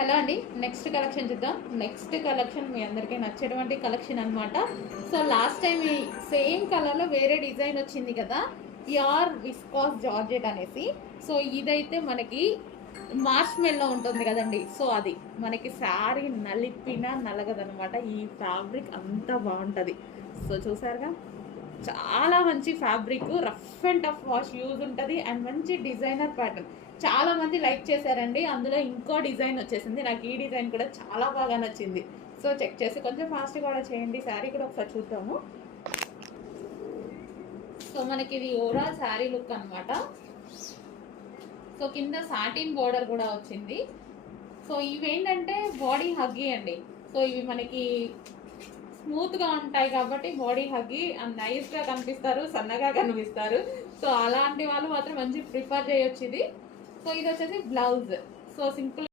Hello అండి, next collection చూద్దాం. Next collection మీ అందరికీ నచ్చేటువంటి కలెక్షన్ అనమాట. సో లాస్ట్ టైం ఈ సేమ్ కలర్లో వేరే డిజైన్ వచ్చింది కదా, ప్యూర్ విస్కాస్ జార్జెట్ అనేసి. సో ఇదైతే మనకి మార్చ్ మెల్లో ఉంటుంది కదండి. సో అది మనకి శారీ నలిపినా నలగదనమాట. ఈ ఫ్యాబ్రిక్ అంతా బాగుంటుంది. సో చూసారుగా, చాలా మంచి fabric, rough and tough wash use ఉంటుంది అండ్ మంచి డిజైనర్ ప్యాటర్న్. చాలా మంది లైక్ చేశారండి. అందులో ఇంకో డిజైన్ వచ్చేసింది. నాకు ఈ డిజైన్ కూడా చాలా బాగా నచ్చింది. సో చెక్ చేసి కొంచెం ఫాస్ట్ కూడా చేయండి. శారీ కూడా ఒకసారి చూద్దాము. సో మనకి ఇది ఓవరాల్ శారీ లుక్ అనమాట. సో కింద సాటిన్ బోర్డర్ కూడా వచ్చింది. సో ఇవేంటంటే బాడీ హగ్గీ అండి. సో ఇవి మనకి స్మూత్గా ఉంటాయి కాబట్టి బాడీ హగ్గి అండ్ నైస్గా కనిపిస్తారు, సన్నగా కనిపిస్తారు. సో అలాంటి వాళ్ళు మాత్రం మంచి ప్రిఫర్ చేయొచ్చు ఇది. సో ఇది వచ్చేసి బ్లౌజ్. So simple